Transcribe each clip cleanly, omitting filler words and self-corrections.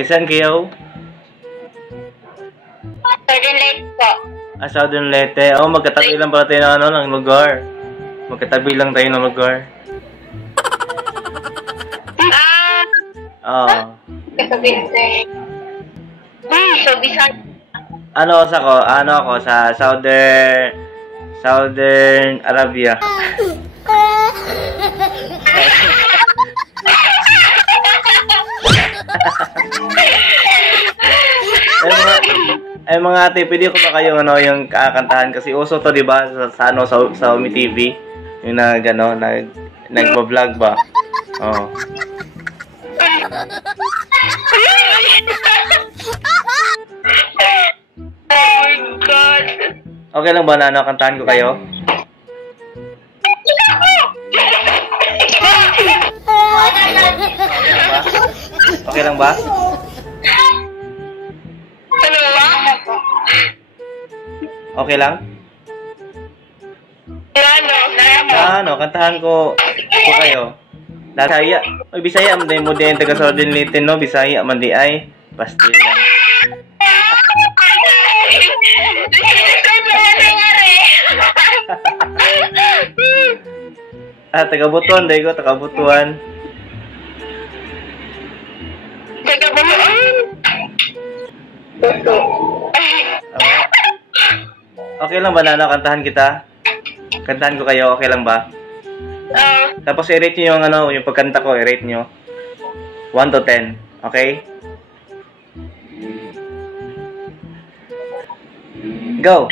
Sige, saan kayo? Southern Lights po. Southern Leyte. Oh, magkatabi lang pala tayo ng, ng lugar. Magkatabi lang tayo ng lugar. Oo. Kasabihin sa'yo. So, Bisaya. Ano ako sa Southern Arabia. Mga ate, pwede ko ba kayong yung kakantahan kasi uso to, 'di ba? Sa Umi TV, yung nagba-vlog ba? Oh. Oh my God. Okay lang ba na kantahan ko kayo? Okay lang ba? Okay lang? Kantahan ko kayo. Bisaya. Oy, Bisaya man mo din taga Southern Leyte, no? Bisaya man di ay pastil lang. Taga Butuan, dahil ko, taga Butuan. Okay lang ba, Nano? Kantahan kita? Kantahan ko kayo, okay lang ba? Tapos i-rate nyo yung pagkanta ko, i-rate nyo. 1 to 10, okay? Go!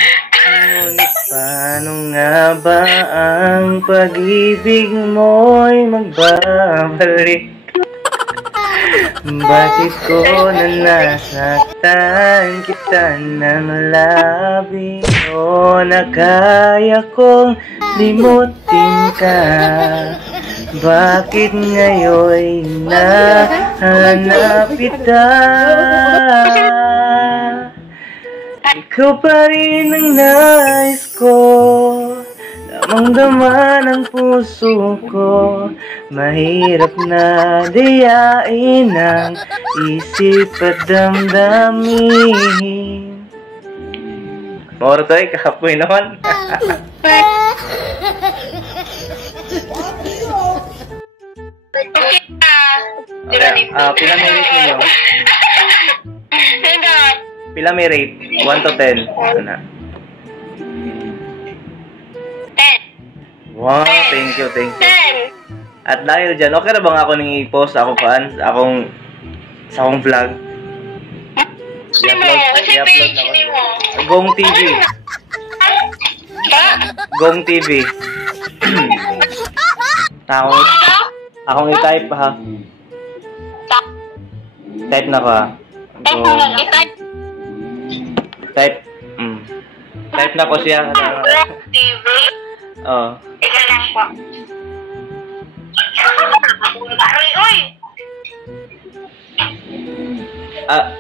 Ngunit paano nga ba ang pag-ibig mo'y magbabalik? Bakit ko na nasaktan kita ng labi o nakaya kong limutin ka? Bakit ngayon nahanap kita? Ikaw pa rin ang nais ko, damang-dama ng puso ko. Mahirap na dayain ang isip at damdamin. Moro to eh, kapoy naman. Pila may rate ninyo? Pila may rate? 1 to 10. Ano? 10. Wow, thank you. At dahil dyan, okay na bang ako nang i-post sa akong sa akong vlog? I-upload na ko. Gong TV. Gong TV. Akong i-type ha. Type na ko ha. Type. Type na ko siya. Oh. Ika lang po.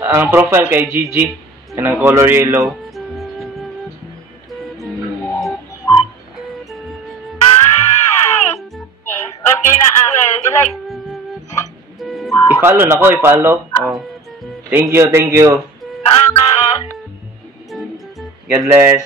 Ang profile kay Gigi, kanang color yellow. Okay na, like. I-follow na ko, i-follow. Oh. Thank you. God bless.